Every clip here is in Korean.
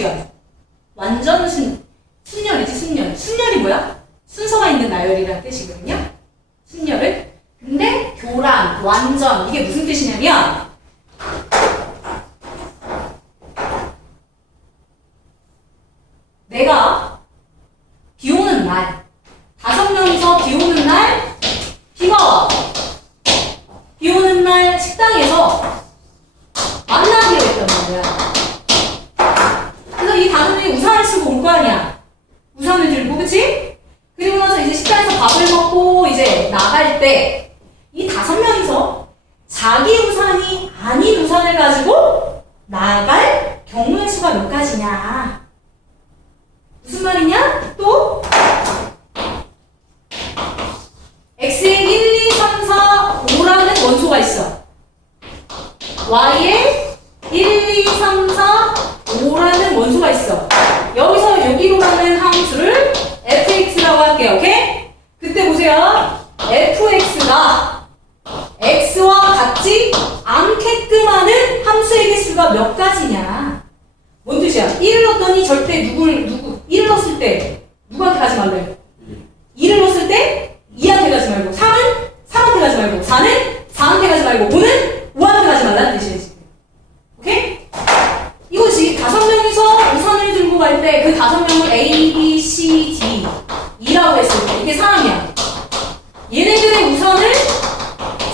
수열. 완전 순, 순열이지, 순열. 순열이 뭐야? 순서가 있는 나열이라는 뜻이거든요. 순열을. 근데 교란, 완전. 이게 무슨 뜻이냐면, 내가 비 오는 날, 다섯 명이서 비 오는 날, 비가 와. 비 오는 날 식당에서 만나기로 했단 말이야. 그래서 명이 우산을 쓰고 올 거 아니야. 우산을 들고, 그치? 그리고 나서 이제 식당에서 밥을 먹고 이제 나갈 때 이 다섯 명이서 자기 우산이 아닌 우산을 가지고 나갈 경우의 수가 몇 가지냐. 무슨 말이냐? 또 x에 1, 2, 3, 4, 5라는 원소가 있어. y에 1, 2, 3, 4, 5라는 원소가 있어. 여기서 여기로 가는 함수를 fx라고 할게요. 오케이? 그때 보세요. fx가 x와 같지 않게끔 하는 함수의 개수가 몇 가지냐. 뭔 뜻이야? 1을 넣었더니 절대 누굴, 누구, 1을 넣었을 때 누구한테 가지 말래요? 2를 넣었을 때 2한테 가지 말고 3은 3한테 가지 말고 4는 4한테 가지 말고 5는 5한테 가지 말라는 뜻이에요 지금 오케이? 이것이 다섯 명이서 우산을 들고 갈 때 그 다섯 명을 A, B, C, D E라고 했을 때 이게 사람이야. 얘네들의 우산을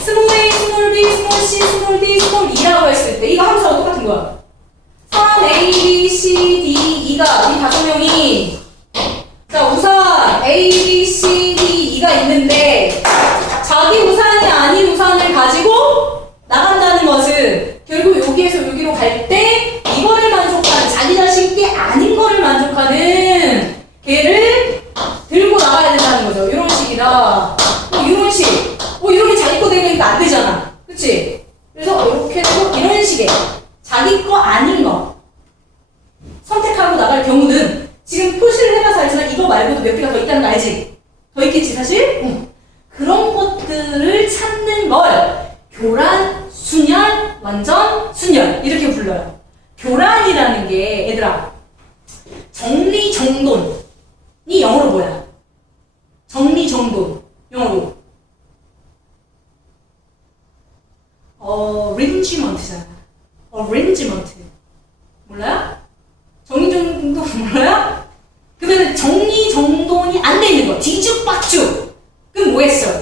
스몰 A, 스몰 B, 스몰 C, 스몰 D, 스몰 E라고 했을 때 이거 함수가 똑같은 거야. 3, A, B, C, D, E가 이 다섯 명이 자, 우산 A, B, C, D, E가 있는데 자기 우산이 아닌 우산을 가지고 나간다는 것은 결국 여기에서 여기로 갈때 이거를 만족하는 자기 자신 게 아닌 거를 만족하는 걔를 들고 나가야 된다는 거죠. 이런 식이라 뭐 이런 식, 뭐 이렇게 자기 거 되니까 안 되잖아. 그치? 그래서 이렇게 되고 이런 식의 자기 거 아닌 거 선택하고 나갈 경우는 지금 표시를 해봐서 알지만 이거 말고도 몇 개가 더 있다는 거 알지? 더 있겠지 사실? 응. 그런 것들을 찾는 걸 교란, 순열, 완전, 순열 이렇게 불러요. 교란이라는 게 얘들아 정리 정돈이 영어로 뭐야? 정리 정돈 영어로 어, 린지먼트잖아. 어, 린지먼트 몰라요? 정리 정돈 몰라요? 그러면 정리 정돈이 안 돼 있는 거 뒤죽박죽 그럼 뭐 했어요?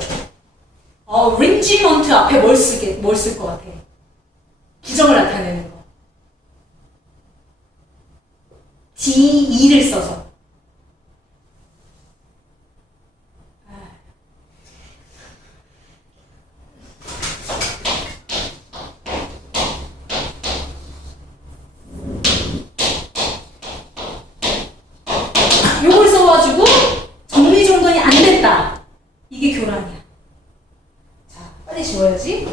어, 린지먼트 앞에 뭘 쓰게 뭘 쓸 것 같아? 부정을 나타내는 거 D2를 써서 아. 요걸 써가지고 정리정돈이 안 됐다. 이게 교란이야. 자, 빨리 지워야지.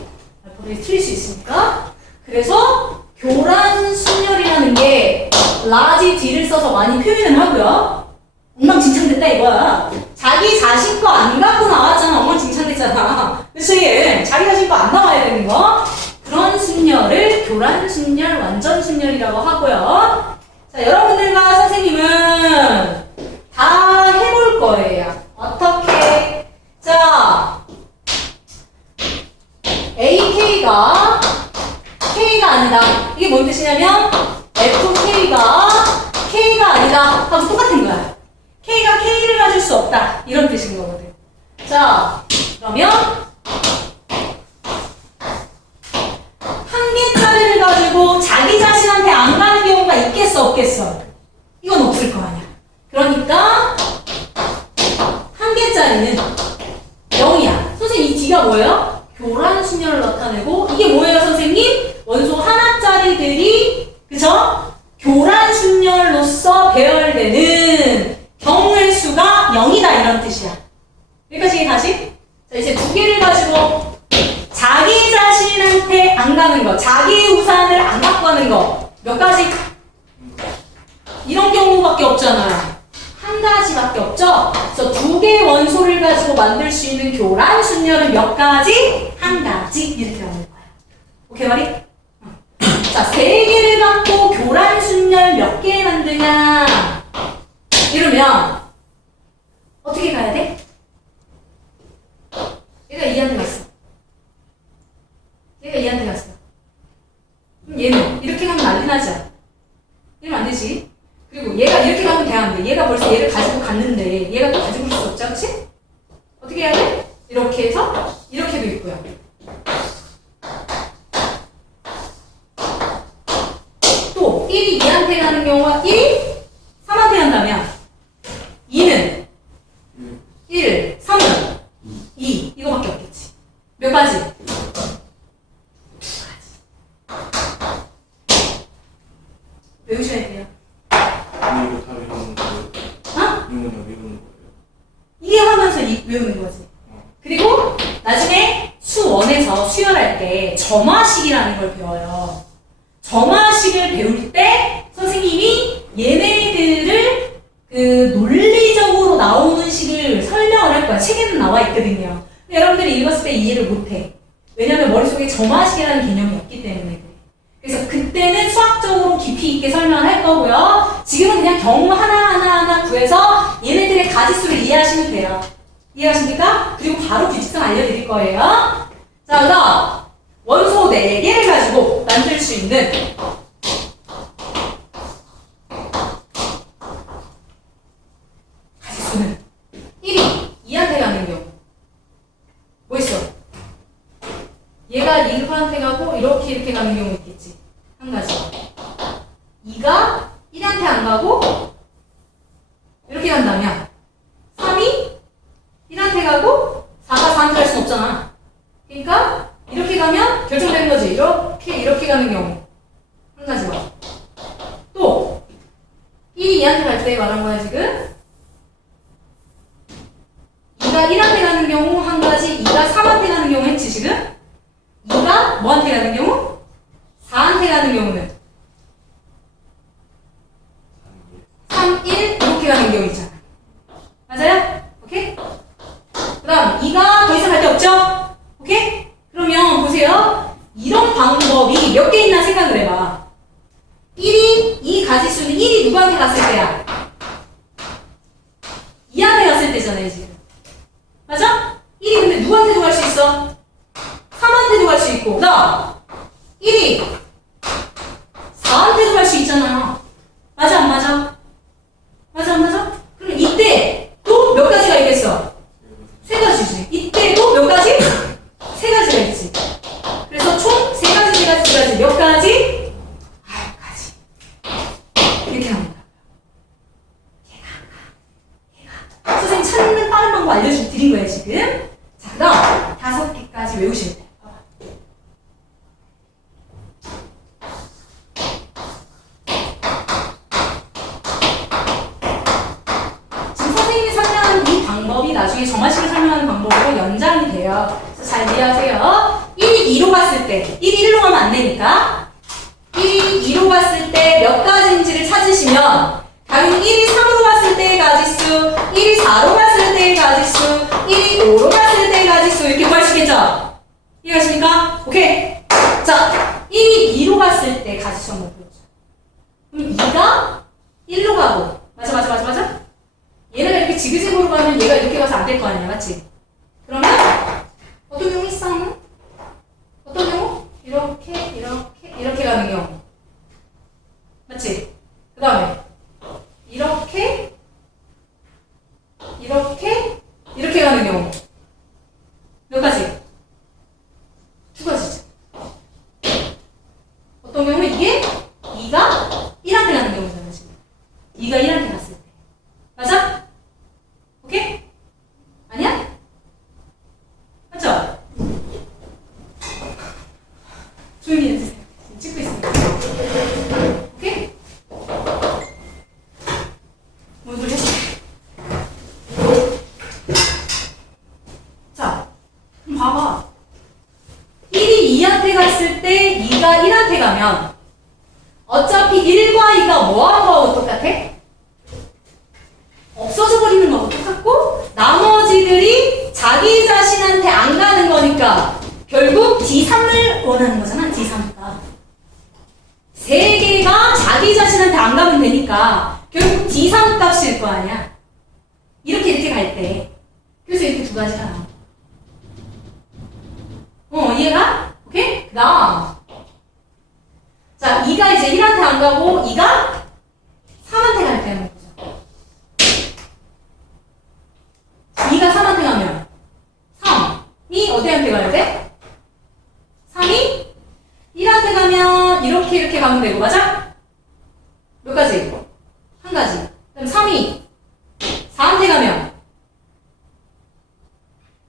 알파벳이 틀릴 수 있으니까. 그래서 교란 순열이라는 게 라지 D를 표현을 하고요. 엉망진창됐다 이거야. 자기 자신 거 안 갖고 나왔잖아. 엉망진창됐잖아. 그치? 자기 자신 거 안 나와야 되는 거. 그런 순열을 교란 순열, 완전 순열이라고 하고요. 자, 여러분들과 선생님은 다 해볼 거예요. 어떻게? 자, AK가 K가 아니다. 이게 뭔 뜻이냐면 FK가 K가 아니다. 하고 똑같은 거야. K가 K를 가질 수 없다. 이런 뜻인 거거든. 자, 그러면 한 개짜리를 가지고 자기 자신한테 안 가는 경우가 있겠어, 없겠어? 이런 경우밖에 없잖아요. 한 가지밖에 없죠? 그래서 두 개의 원소를 가지고 만들 수 있는 교란 순열은 몇 가지? 한 가지. 이렇게 하는 거예요. 오케이, 말이? 어. 자, 세 개를 갖고 교란 순열 몇 개 만드냐? 이러면, 어떻게 가야 돼? 얘가 이한테 갔어. 얘가 이한테 갔어. 그럼 얘는 이렇게 가면 난리 나죠? 이러면 안 되지. 그리고 얘가 이렇게 가면 돼안 돼. 얘가 벌써 얘를 가지고 갔는데 얘가 또 가지고 있을 수 없죠, 그렇지? 어떻게 해야 돼? 이렇게 해서 이렇게도 있고요. 또 1이 2한테 가는 경우와 1이 3한테 간다면 2는 1, 3은 2 이거밖에 없겠지. 몇 가지? 두 가지. 외우셔야 돼요. 이거 다 외우는 거예요? 어? 이거 다 외우는 거예요? 이해하면서 이- 외우는 거지. 어. 그리고 나중에 수원에서 수열할 때 점화식이라는 걸 배워요. 점화식을 배울 때 선생님이 얘네들을 그 논리적으로 나오는 식을 설명을 할 거야. 책에는 나와 있거든요. 근데 여러분들이 읽었을 때 이해를 못 해. 왜냐면 머릿속에 점화식이라는 개념이 없기 때문에 그래. 그래서 그때는 수학적으로 깊이 있게 설명을 할 거고요. 지금은 그냥 경우 하나하나 구해서 얘네들의 가지수를 이해하시면 돼요. 이해하십니까? 그리고 바로 규칙성 알려드릴 거예요. 자, 그다음 원소 4개를 가지고 만들 수 있는 가지수는 1이 2한테 가는 경우 뭐 있어? 얘가 1한테 가고 이렇게 이렇게 가는 경우 있겠지. 한 가지. 2가 1한테 안 가고 이렇게 간다면 3이 1한테 가고 4가 4한테 갈 순 없잖아. 그러니까 이렇게 가면 결정되는 거지. 이렇게 이렇게 가는 경우 한 가지와 또 1이 2한테 갈 때 말한 거야 지금. 2가 1한테 가는 경우 한 가지, 2가 3한테 가는 경우 했지 지금? 2가 뭐한테 가는 경우? 4한테 가는 경우는 3, 1 이렇게 가는 경우 있잖아. 맞아요? 오케이? 그 다음 2가 더 이상 갈 데 없죠? 오케이? 그러면 보세요. 이런 방법이 몇 개 있나 생각을 해봐. 1이 이 가지수는 1이 누구한테 갔을 때야? 2한테 갔을 때잖아요 지금. 맞아? 1이 근데 누구한테도 갈 수 있어? 3한테도 갈 수 있고, 그 다음 1이 4한테도 갈 수 있잖아요. 맞아, 안 맞아? 맞아, 안 맞아? 그럼 이때 또 몇 가지가 있겠어? 세 가지지. 이때 또 몇 가지? 세 가지가 있지. 그래서 총 세 가지, 세 가지, 세 가지. 몇 가지? 아홉 가지. 이렇게 합니다. 선생님 찾는 빠른 방법 알려드린 거예요, 지금. 자, 그 다음 다섯 개까지 외우시면 돼요. 지금 선생님이 설명한 이 방법이 나중에 정화식을 설명하는 방법으로 연장이 돼요. 그래서 잘 이해하세요. 1이 2로 갔을 때, 1이 1로 가면 안 되니까 1이 2로 갔을 때 몇 가지인지를 찾으시면 당연히 1이 3으로 갔을 때의 가지수, 1이 4로 갔을 때의 가지수, 1이 5로 갔을 때의 가지수 이렇게 있겠죠? 이해가십니까? 오케이. 자, 1이 2로 갔을 때 가지수 한번 보여줘. 그럼 2가 1로 가고 맞아 맞아 맞아 맞아? 얘네가 이렇게 지그재그로 가면 얘가 이렇게 가서 안 될 거 아니야 맞지? 그러면 어떤 경우 있어? 어떤 경우? 이렇게 이렇게 이렇게 가는 경우 맞지? 그 다음에 이렇게 이렇게 이렇게 가는 경우 몇 가지? 두 가지죠. 어떤 경우 이게 2가 1한테 가는 경우잖아 지금 2가 1한테 갔을 때 맞아? 오케이? 아니야? 맞죠? 조용히 해주세요 지금 찍고 있습니다 오케이? 뭔 소리야? 자, 그럼 봐봐. 1이 2한테 갔을 때 2가 1한테 가면 어차피 1과 2가 뭐하는 거하고 똑같아? 없어져 버리는 거하고 똑같고 나머지들이 자기 자신한테 안 가는 거니까 결국 D3을 원하는 거잖아 D3가 세 개가 자기 자신한테 안 가면 되니까 결국 D3 값일 거 아니야 이렇게 이렇게 갈 때 그래서 이렇게 두 가지가 나와 어 이해가? 오케이? 그 다음. 자, 2가 이제 1한테 안 가고 2가 3한테 갈 때 한번 보자. 2가 3한테 가면 3이 어디한테 가야 돼? 3이 1한테 가면 이렇게 이렇게 가면 되고 맞아? 몇 가지? 한 가지. 그럼 3이 4한테 가면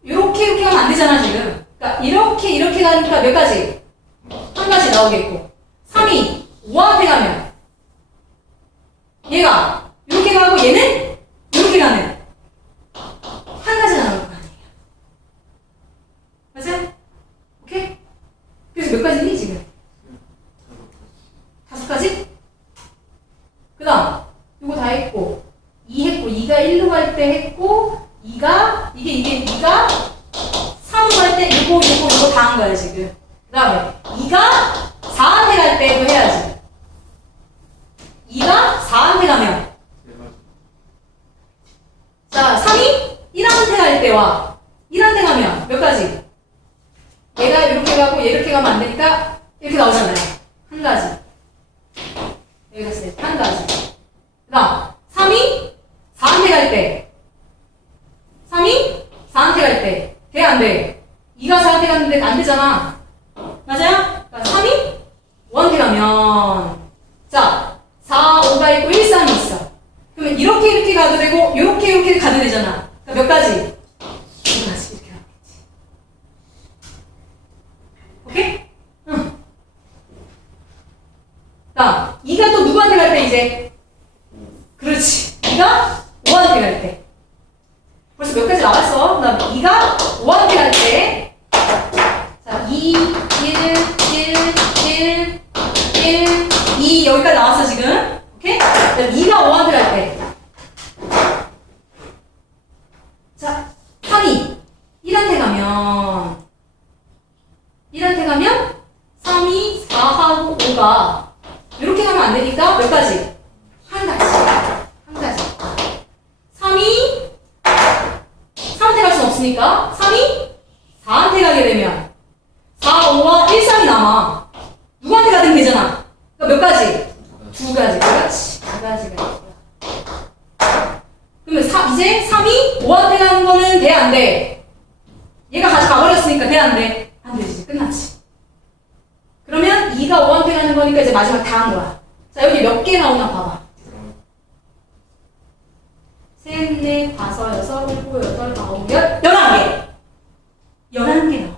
이렇게 이렇게 가면 안 되잖아 지금. 그러니까 이렇게 이렇게 가니까 몇 가지? 한 가지 나오겠고 3이 5한테 가면 이렇게 가고 얘는 이렇게 가는 한 가지 나올 거 아니에요. 맞아? 오케이? 그래서 몇 가지니 지금? 다섯 가지? 그 다음 이거 다 했고 2 했고 2가 1로 갈 때 했고 2가 이게 이게 2가 3로 갈 때 이거 이거 이거 다 한 거야 지금 그 다음에 2가 4한테 갈 때도 해야지 2가 4한테 가면 세 가지. 자 3이 1한테 갈 때와 1한테 가면 몇 가지? 얘가 이렇게 가고 얘 이렇게 가면 안 되니까 이렇게 나오잖아요 한 가지 여기 갔을 때 한 가지 그 다음 3이 4한테 갈 때 3이 4한테 갈 때 돼? 안 돼? 2가 4한테 갔는데 안 되잖아 맞아요? 그러니까 3이 5한테 가면 자 4, 5가 있고 1, 3이 있어 그러면 이렇게 이렇게 가도 되고 이렇게 이렇게 가도 되잖아 그러니까 몇 가지? 두 가지 이렇게 하겠지 오케이? 응. 자, 2가 또 누구한테 갈 때 이제? 그렇지. 2가 5한테 갈 때. 벌써 몇 가지 나왔어. 그 다음 2가 5한테 갈 때. 자, 2, 1, 1, 1, 1, 2 여기까지 나왔어 지금. 오케이? 그다음 2가 5한테 갈 때. 자, 3이 1한테 가면 1한테 가면 3이 4하고 5가 가면 안 되니까 몇 가지? 한 가지. 한 가지. 3이 3한테 갈수 없으니까 3이 4한테 가게 되면 4, 5와 1, 3이 남아. 누구한테 가든 되잖아. 그러니까 몇 가지? 두 가지. 그렇지. 두 가지가. 그러면 3, 이제 3이 5한테 가는 거는 돼, 안 돼? 얘가 같이 가버렸으니까 돼, 안 돼? 안 되지. 끝났지. 그러면 2가 5한테 가는 거니까 이제 마지막 다 한 거야. 자, 여기 몇 개 나오나 봐봐. 셋, 넷, 다섯, 여섯, 일곱, 여덟, 아홉, 열, 열한 개. 열한 개 나와.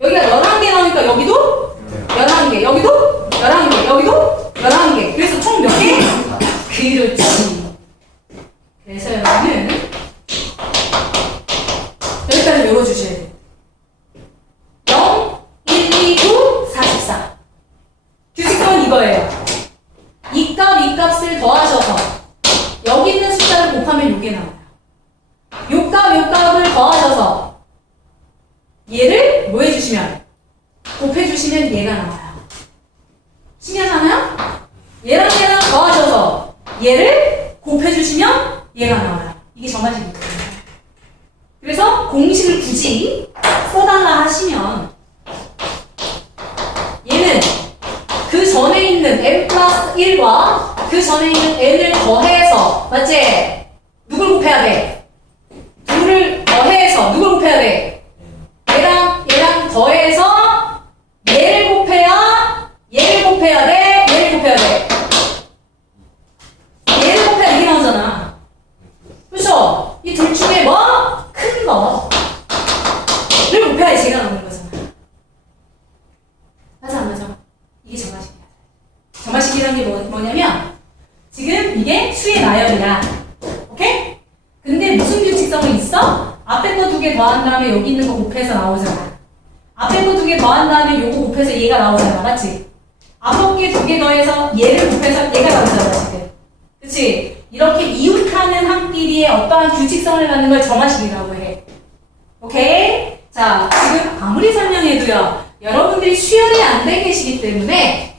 여기가 열한 개 나오니까 여기도 열한 개, 여기도 열한 개, 여기도 열한 개. 그래서 총 몇 개? 그렇지. 그래서 여러분은 여기까지 열어주셔야 돼. 0, 1, 2, 9, 44. 규칙은 이거예요. 이 값, 이 값을 더하셔서 여기 있는 숫자를 곱하면 요게 나와요. 요 값, 요 값을 더하셔서 얘를 뭐 해주시면 곱해주시면 얘가 나와요. 신기하잖아요? 얘랑 얘랑 더하셔서 얘를 곱해주시면 얘가 나와요. 이게 정말입니다. 그래서 공식을 굳이 써달라 하시면 얘는 그 전에 있는 n 플러스 1과 그 전에 있는 n을 더해서 맞지? 누굴 곱해야 돼? 둘을 더해서 누굴 곱해야 돼? 얘랑 얘랑 더해서 얘를 곱해야 얘를 곱해야 돼 얘를 곱해야 돼 얘를 곱해야 이게 나오잖아 그렇죠? 이 둘 중에 뭐? 큰 거를 곱해야 제가 나오는 거잖아 맞아 안 맞아? 이게 정화식이야 정화식이라는 게 뭐, 뭐냐면 지금 이게 수의 나열이야 오케이? 근데 무슨 규칙성이 있어? 앞에 거 두 개 더한 다음에 여기 있는 거 곱해서 나오잖아. 앞에 거 두 개 더한 다음에 요거 곱해서 얘가 나오잖아. 맞지? 앞에 거두개 더해서 얘를 곱해서 얘가 나오잖아, 지금. 그치? 이렇게 이웃하는 한끼리의 어떠한 규칙성을 갖는 걸 정화식이라고 해. 오케이? 자, 지금 아무리 설명해도요, 여러분들이 수혈이 안 돼 계시기 때문에,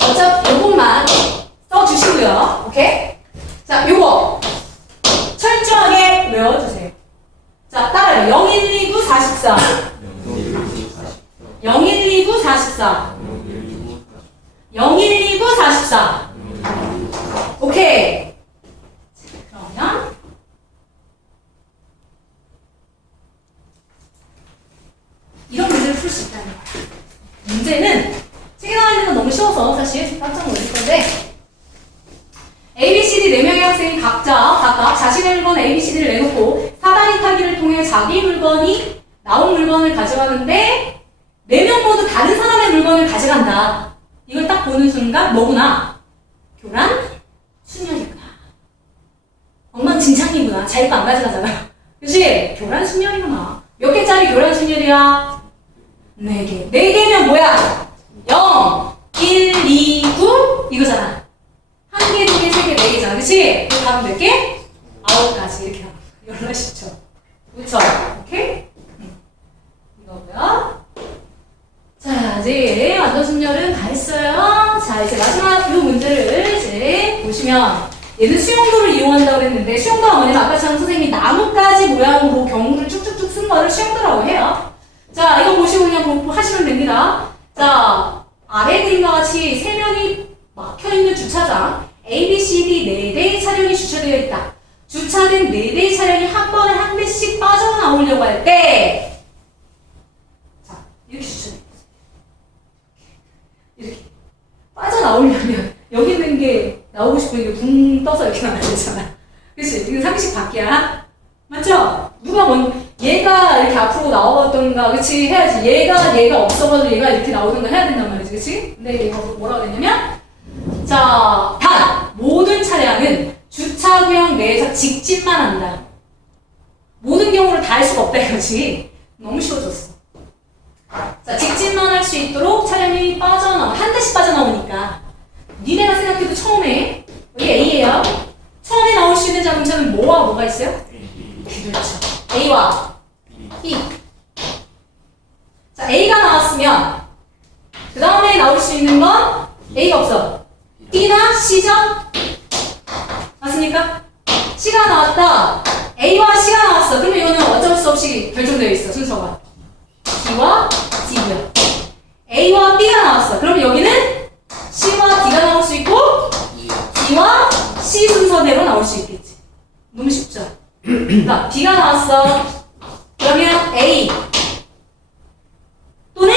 어차피 요것만 써주시고요. 오케이? 자, 요거. 철저하게 외워주세요. 자, 따라요. 0, 1, 2, 9, 44. 0, 1, 2, 40. 44. 019 0129 44. 오케이. 그러면 이런 문제를 풀 수 있다는 거야. 문제는 책에 나와 있는 건 너무 쉬워서 사실 깜짝 놀랄 건데 A, B, C, D 네 명의 학생이 각자 각각 자신의 물건 A, B, C, D를 내놓고 사다리 타기를 통해 자기 물건이 나온 물건을 가져가는데 네 명 모두 다른 사람의 물건을 가져간다. 이걸 딱 보는 순간 뭐구나? 교란 순열이구나. 엉망진창이구나. 자기 거안 가져가잖아. 그치? 교란 순열이구나. 몇 개짜리 교란 순열이야? 네 개. 네 개면 뭐야? 0, 1, 2, 9 이거잖아. 한 개, 두 개, 세 개, 네 개잖아. 그치? 그 다음 몇 개? 아홉 가지 이렇게 하면 열나 쉽죠. 그쵸? 오케이? 음. 이거고요. 자, 이제 완전 순열은 다 했어요. 자, 이제 마지막 이 문제를 이제 보시면 얘는 수용도를 이용한다고 했는데 수용도가 뭐냐면 아까처럼 선생님이 나뭇가지 모양으로 경우를 쭉쭉쭉 쓴 거를 수용도라고 해요. 자, 이거 보시고 그냥 보- 하시면 됩니다. 자, 아래 그림과 같이 세 면이 막혀 있는 주차장 A, B, C, D 네 대의 차량이 주차되어 있다. 주차된 네 대의 차량이 한 번에 한 대씩 빠져나오려고 할 때, 자, 이렇게 주차돼. 이렇게 빠져나오려면 여기 있는 게 나오고 싶은 게붕 떠서 이렇게 나와야 되잖아. 그치? 이거 상식 밖이야. 맞죠? 누가 뭔 얘가 이렇게 앞으로 나오던가 그치? 해야지. 얘가 얘가 없어가지고 얘가 이렇게 나오던가 해야 된단 말이지. 그치? 근데 이거 뭐라고 했냐면 자, 단 모든 차량은 주차구역 내에서 직진만 한다. 모든 경우를 다 할 수가 없다 이거지. 너무 쉬워졌어. 자, 직진만 할 수 있도록 차량이 빠져나와. 한 대씩 빠져나오니까. 니네가 생각해도 처음에, 여기 A예요. 처음에 나올 수 있는 자동차는 뭐와 뭐가 있어요? 그렇죠. A와 B. 자, A가 나왔으면, 그 다음에 나올 수 있는 건 A가 없어. B나 C죠? 맞습니까? C가 나왔다. A와 C가 나왔어. 그러면 이거는 어쩔 수 없이 결정되어 있어, 순서가. B와. A와 B가 나왔어. 그럼 여기는 C와 D가 나올 수 있고 D와 C 순서대로 나올 수 있겠지. 너무 쉽죠? 자, B가 나왔어. 그러면 A 또는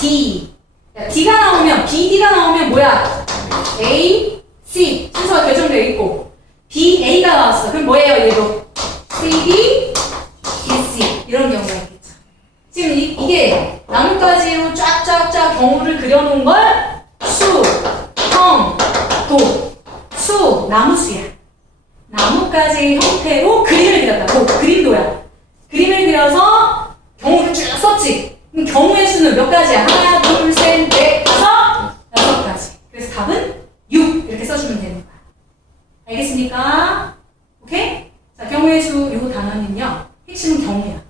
D. 야, D가 나오면 B, D가 나오면 뭐야? A, C 순서가 결정되어 있고 B, A가 나왔어. 그럼 뭐예요? 얘도 C, D, E, C 이런 경우가 있겠죠. 지금 이, 이게 나뭇가지로 쫙쫙쫙 경우를 그려놓은 걸 수, 형, 도, 수, 나무수야. 나뭇가지 형태로 그림을 그렸다. 도, 그림도야. 그림을 그려서 경우를 쭉 썼지. 그럼 경우의 수는 몇 가지야? 하나, 둘, 셋, 넷, 다섯, 여섯 가지. 그래서 답은 6 이렇게 써주면 되는 거야. 알겠습니까? 오케이? 자, 경우의 수 요 단어는요. 핵심은 경우야.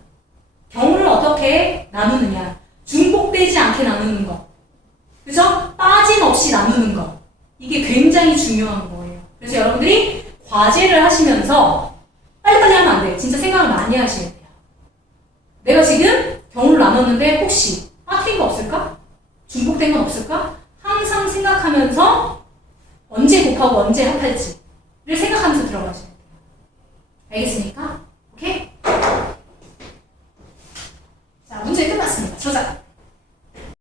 경우를 어떻게 나누느 중요한 거예요. 그래서 여러분들이 과제를 하시면서 빨리빨리 하면 안 돼요. 진짜 생각을 많이 하셔야 돼요. 내가 지금 경우를 나눴는데 혹시 빠뜨린 거 없을까? 중복된 건 없을까? 항상 생각하면서 언제 곱하고 언제 합할지를 생각하면서 들어가셔야 돼요. 알겠습니까? 오케이? 자, 문제 끝났습니다. 저작.